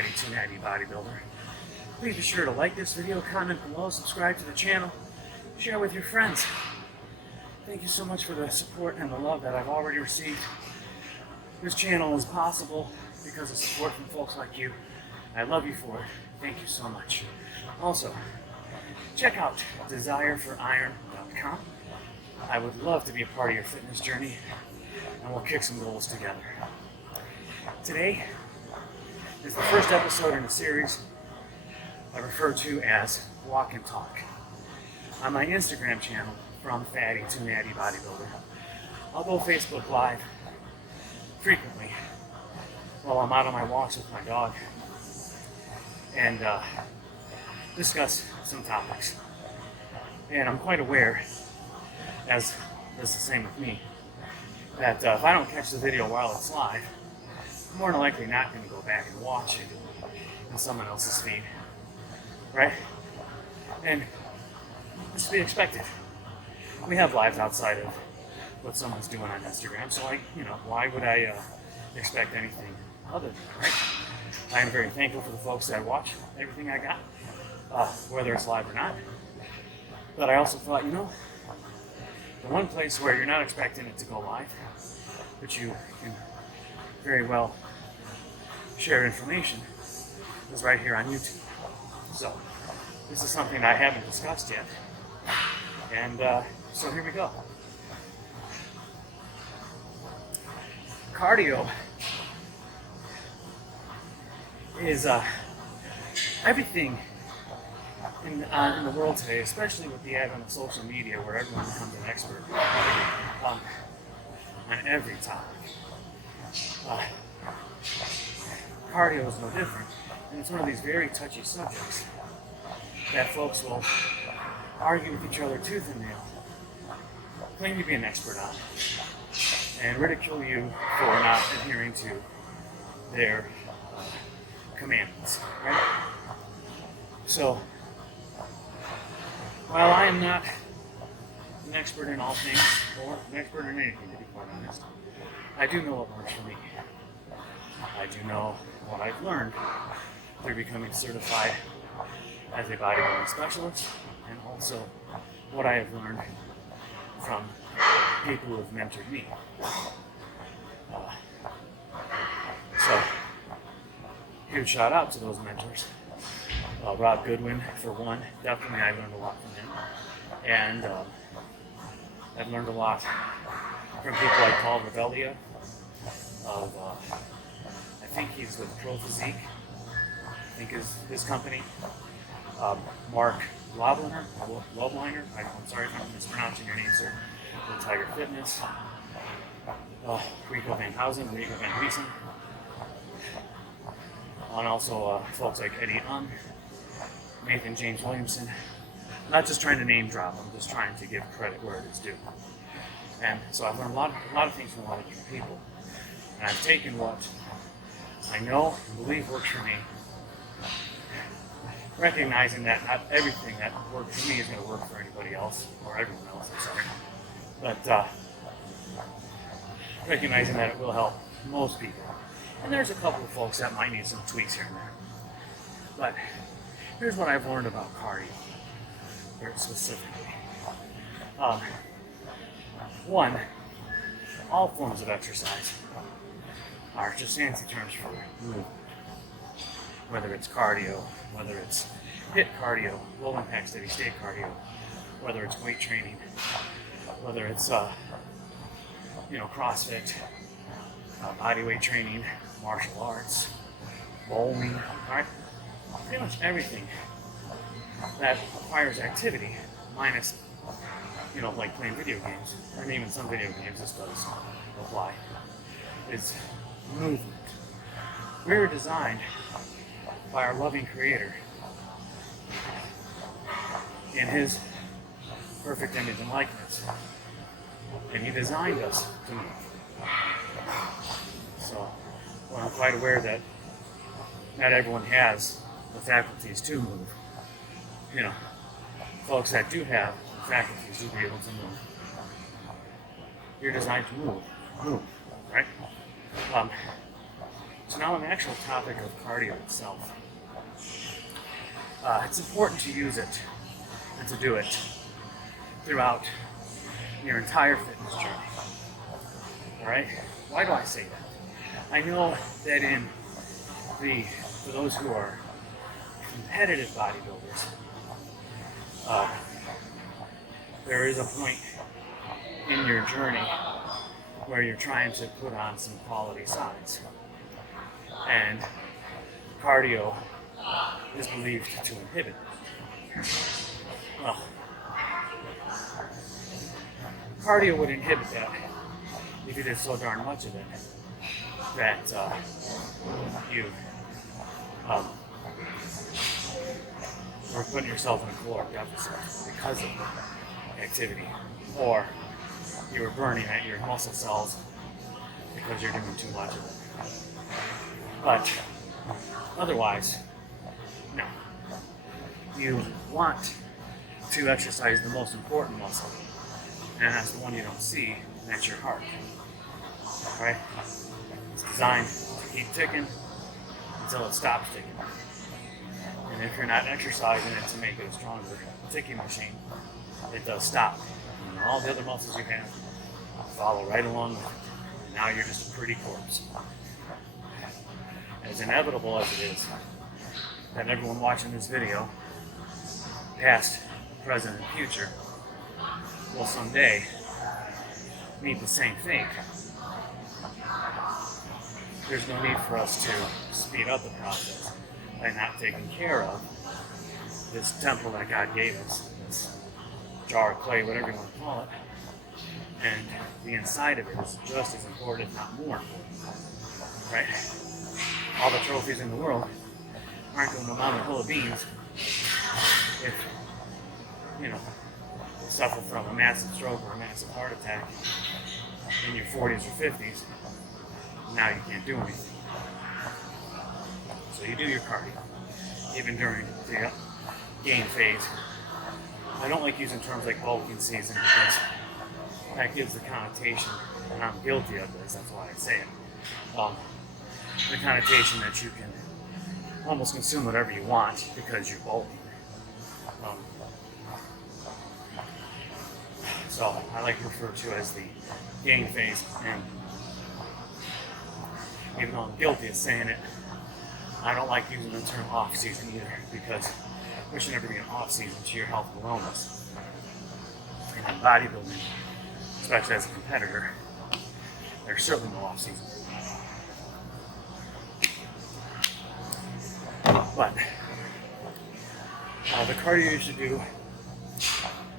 Natty to Natty Bodybuilder. Please be sure to like this video, comment below, subscribe to the channel, share with your friends. Thank you so much for the support and the love that I've already received. This channel is possible because of support from folks like you. I love you for it. Thank you so much. Also, check out desireforiron.com. I would love to be a part of your fitness journey, and we'll kick some goals together. Today is the first episode in a series I refer to as Walk and Talk. On my Instagram channel, From Fatty to Natty Bodybuilder, I'll go Facebook Live frequently while I'm out on my walks with my dog and discuss some topics. And I'm quite aware, as is the same with me, that if I don't catch the video while it's live, I'm more than likely not going to go back and watch it in someone else's feed, right? And it's to be expected. We have lives outside of what someone's doing on Instagram, so why would I expect anything other than that, right? I am very thankful for the folks that watch everything I got, whether it's live or not. But I also thought, the one place where you're not expecting it to go live, but you can very well share information, is right here on YouTube. So this is something I haven't discussed yet, and so here we go. Cardio is everything in the world today, especially with the advent of social media, where everyone becomes an expert on every topic. Cardio is no different, and it's one of these very touchy subjects that folks will argue with each other tooth and nail, claim to be an expert on, and ridicule you for not adhering to their commandments, right? So, while I am not an expert in all things, or an expert in anything, to be quite honest, I do know what works for me. I do know what I've learned through becoming certified as a bodybuilding specialist, and also what I have learned from people who have mentored me. So, huge shout out to those mentors. Rob Goodwin, for one, definitely I learned a lot from him. And I've learned a lot from people like Paul Revelia of, I think he's with Pro Physique, I think is his company. Mark Lobliner, I'm sorry if I'm mispronouncing your name, sir, with Tiger Fitness. Rico Van Housen, Rico Van Wiesen. And also folks like Eddie Nathan James Williamson. I'm not just trying to name drop, I'm just trying to give credit where it is due. And so I've learned a lot of things from a lot of different people. And I've taken what I know and believe works for me, recognizing that not everything that works for me is going to work for anybody else, or everyone else, I'm sorry. But recognizing that it will help most people. And there's a couple of folks that might need some tweaks here and there. But here's what I've learned about cardio, very specifically. One, all forms of exercise are just fancy terms for movement. Whether it's cardio, whether it's HIIT cardio, low impact steady state cardio, whether it's weight training, whether it's CrossFit, body weight training, martial arts, bowling, right? Pretty much everything that requires activity, minus, like playing video games, and even some video games this does apply, is movement. We were designed by our loving Creator in His perfect image and likeness, and He designed us to move. So, I'm quite aware that not everyone has the faculties to move. Folks that do have the faculties to be able to move. You're designed to move, right? So now on the actual topic of cardio itself, it's important to use it and to do it throughout your entire fitness journey. All right? Why do I say that? I know that for those who are competitive bodybuilders, there is a point in your journey where you're trying to put on some quality size. And cardio is believed to inhibit it. Well, cardio would inhibit that if you did so darn much of it that you were putting yourself in a caloric deficit because of the activity, or you were burning at your muscle cells because you're doing too much of it. But otherwise, no. You want to exercise the most important muscle, and that's the one you don't see, and that's your heart. Right? It's designed to keep ticking until it stops ticking. And if you're not exercising it to make it a stronger ticking machine, it does stop. And all the other muscles you have follow right along with it. And now you're just a pretty corpse. As inevitable as it is that everyone watching this video, past, present, and future, will someday meet the same fate. There's no need for us to speed up the process by not taking care of this temple that God gave us, this jar of clay, whatever you want to call it. And the inside of it is just as important, if not more important. Right? All the trophies in the world aren't going to amount to full of beans if, you suffer from a massive stroke or a massive heart attack in your 40s or 50s. Now you can't do anything. So you do your cardio, even during the gain phase. I don't like using terms like bulking season because that gives the connotation, and I'm guilty of this, that's why I say it, the connotation that you can almost consume whatever you want because you're bulking. So I like to refer to as the gain phase, and even though I'm guilty of saying it, I don't like using the term off season either, because there should never be an off season to your health and wellness. And in bodybuilding, especially as a competitor, there's certainly no off season. But the cardio you should do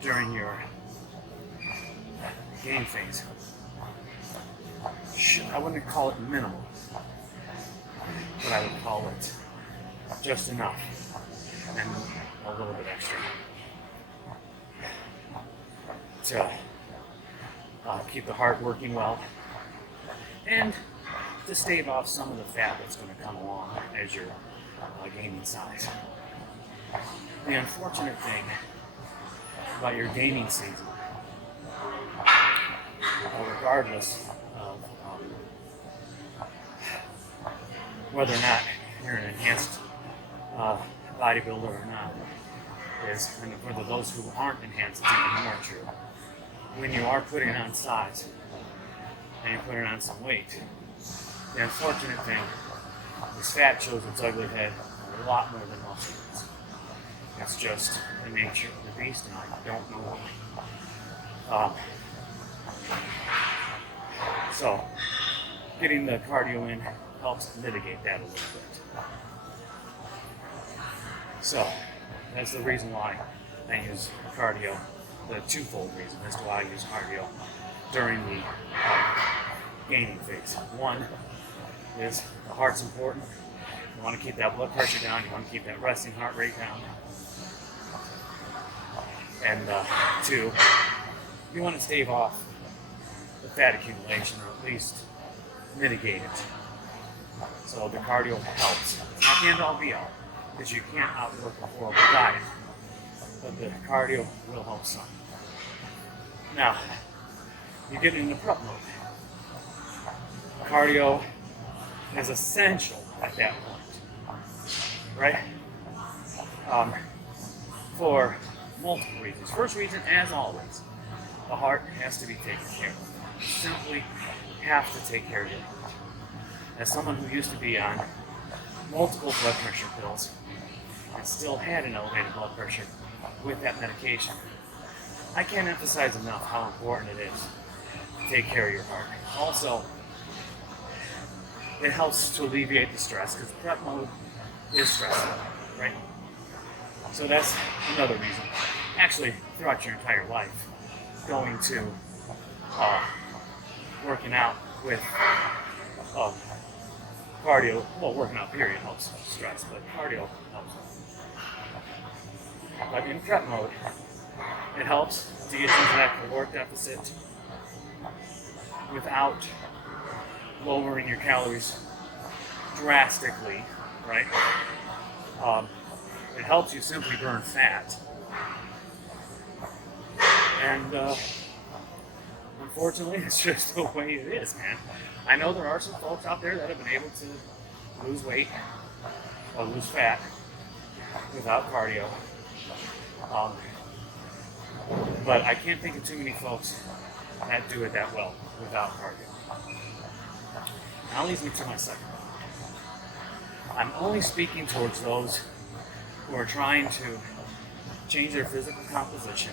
during your gain phase, I wouldn't call it minimal, but I would call it just enough and a little bit extra to keep the heart working well and to stave off some of the fat that's going to come along as you're gaining size. The unfortunate thing about your gaining season, regardless of whether or not you're an enhanced bodybuilder or not, is, and for those who aren't enhanced, it's even more true. When you are putting on size and you're putting on some weight, the unfortunate thing is fat shows its ugly head a lot more than muscle does. It's just the nature of the beast, and I don't know why. So, getting the cardio in helps mitigate that a little bit. So, that's the reason why I use cardio, the twofold reason as to why I use cardio during the gaining phase. One is the heart's important. You want to keep that blood pressure down, you want to keep that resting heart rate down. And two, you want to stave off the fat accumulation, or at least mitigate it. So the cardio helps. It's not the end all be all, because you can't outwork a horrible diet, but the cardio will help some. Now, you get into prep mode. Cardio is essential at that point, right? For multiple reasons. First reason, as always, the heart has to be taken care of. You simply have to take care of your heart. As someone who used to be on multiple blood pressure pills and still had an elevated blood pressure with that medication, I can't emphasize enough how important it is to take care of your heart. Also, it helps to alleviate the stress because prep mode is stressful, right? So that's another reason. Actually, throughout your entire life, going to working out with cardio, well, working out period helps stress, but cardio helps. But in prep mode, it helps to get into that caloric deficit without lowering your calories drastically, right? It helps you simply burn fat. And unfortunately, it's just the way it is, man. I know there are some folks out there that have been able to lose weight or lose fat without cardio. But I can't think of too many folks that do it that well without cardio. Now leads me to my second point. I'm only speaking towards those who are trying to change their physical composition,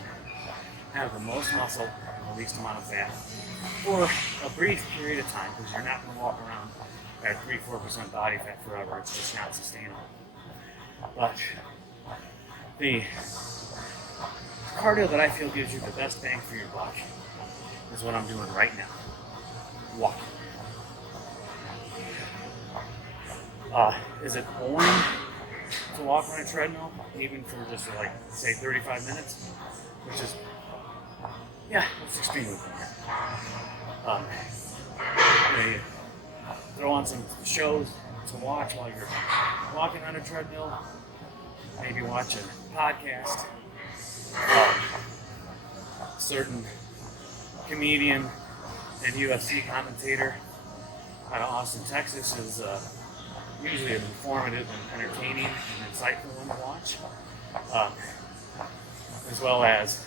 have the most muscle and the least amount of fat for a brief period of time, because you're not going to walk around at 3-4% body fat forever. It's just not sustainable. But the cardio that I feel gives you the best bang for your buck is what I'm doing right now. Walking. Is it boring to walk on a treadmill, even for just like, say, 35 minutes? Which is, yeah, it's extremely boring. You throw on some shows to watch while you're walking on a treadmill, maybe watch a podcast. Certain comedian and UFC commentator out of Austin, Texas is usually an informative and entertaining and insightful one to watch. As well as,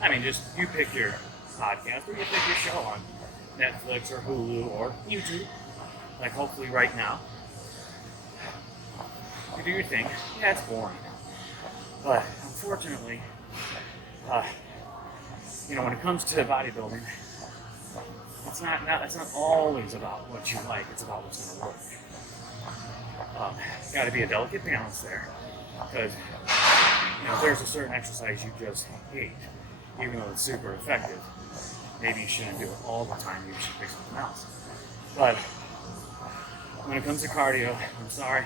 I mean, just you pick your podcast or you pick your show on Netflix or Hulu or YouTube, like hopefully right now. You do your thing. Yeah, it's boring. But unfortunately, when it comes to bodybuilding, it's not always about what you like, it's about what's going to work. Got to be a delicate balance there, because if there's a certain exercise you just hate, even though it's super effective, maybe you shouldn't do it all the time, you should pick something else. But when it comes to cardio, I'm sorry,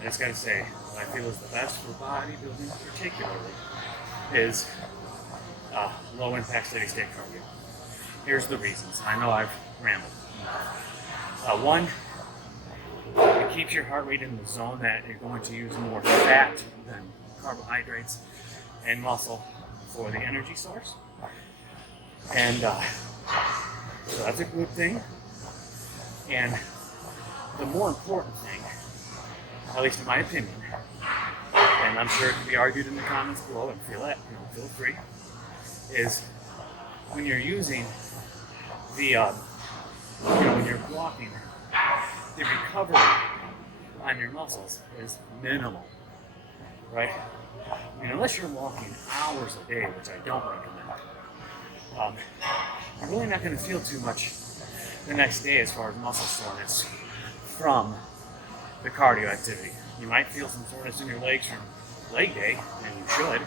I just got to say, what I feel is the best for bodybuilding particularly is low impact steady state cardio. Here's the reasons. I know I've rambled enough. One, it keeps your heart rate in the zone that you're going to use more fat than carbohydrates and muscle for the energy source. And so that's a good thing. And the more important thing, at least in my opinion, and I'm sure it can be argued in the comments below, and feel free, is when you're using the, when you're walking, the recovery on your muscles is minimal, right? I mean, unless you're walking hours a day, which I don't recommend, you're really not going to feel too much the next day as far as muscle soreness from the cardio activity. You might feel some soreness in your legs from leg day, and you should,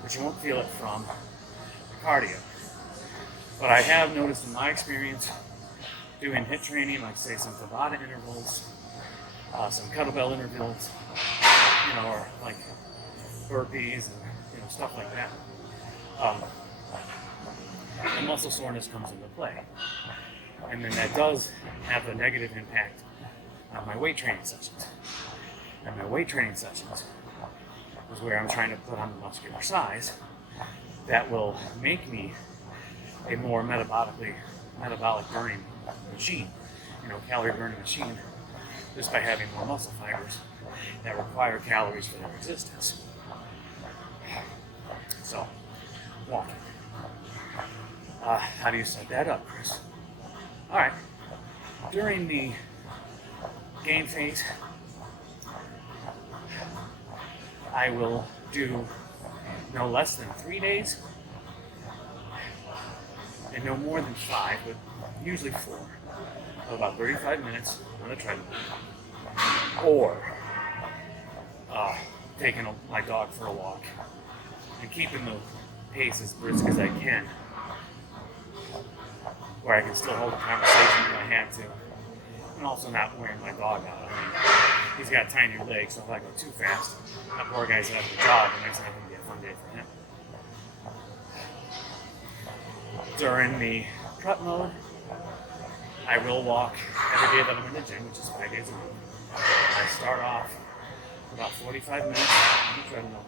but you won't feel it from the cardio. But I have noticed in my experience doing HIIT training, like say some Tabata intervals, some kettlebell intervals, or like burpees and stuff like that, the muscle soreness comes into play. And then that does have a negative impact on my weight training sessions. And my weight training sessions is where I'm trying to put on the muscular size that will make me a more metabolic burning machine, calorie burning machine, just by having more muscle fibers that require calories for their existence. So, walking. How do you set that up, Chris? All right. During the gain phase, I will do no less than 3 days and no more than 5, but usually 4, of about 35 minutes on the treadmill, or taking my dog for a walk and keeping the pace as brisk as I can, where I can still hold a conversation if I have to, and also not wearing my dog out. He's got tiny legs, so if I go too fast, that poor guy's having to jog, and it's not going to be a fun day for him. During the prep mode, I will walk every day that I'm in the gym, which is 5 days a week. I start off about 45 minutes on the treadmill,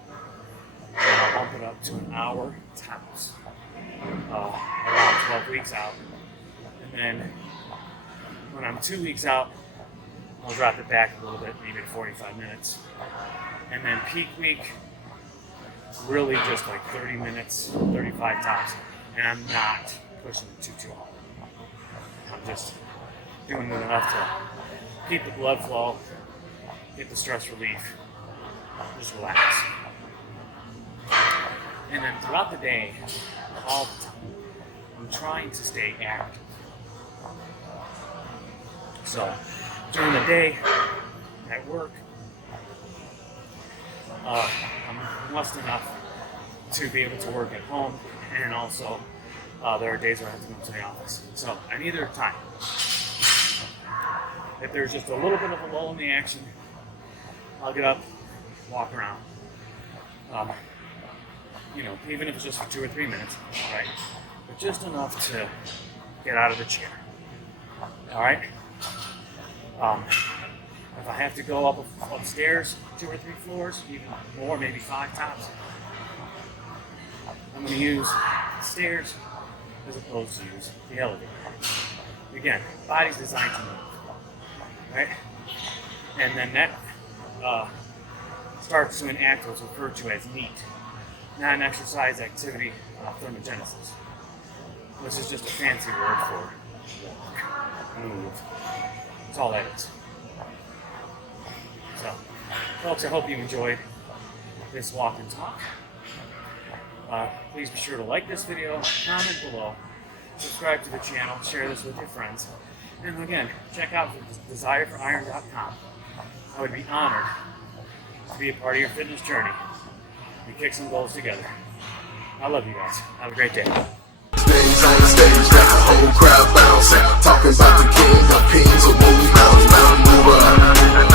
and I'll bump it up to an hour tops, around 12 weeks out. And then when I'm 2 weeks out, I'll drop it back a little bit, maybe to 45 minutes. And then peak week, really just like 30 minutes, 35 tops. And I'm not pushing it too hard. I'm just doing it enough to keep the blood flow, get the stress relief, just relax. And then throughout the day, all the time, I'm trying to stay active. So, during the day, at work, I'm blessed enough to be able to work at home, and also there are days where I have to go to the office. So, at either time, if there's just a little bit of a lull in the action, I'll get up, walk around. Even if it's just for 2 or 3 minutes, right? But just enough to get out of the chair. All right? If I have to go upstairs 2 or 3 floors, even more, maybe 5 tops, I'm going to use the stairs as opposed to use the elevator. Again, body's designed to move, right? And then that starts to enact what's referred to as NEAT, non-exercise activity thermogenesis, which is just a fancy word for walk, move. That's all that is. So, folks, I hope you enjoyed this walk and talk. Please be sure to like this video, comment below, subscribe to the channel, share this with your friends, and again, check out desirefoриron.com. I would be honored to be a part of your fitness journey. We kick some goals together. I love you guys. Have a great day. Stage on the stage, got the whole crowd bouncing, talking about the king of kings, a moon mountain mover.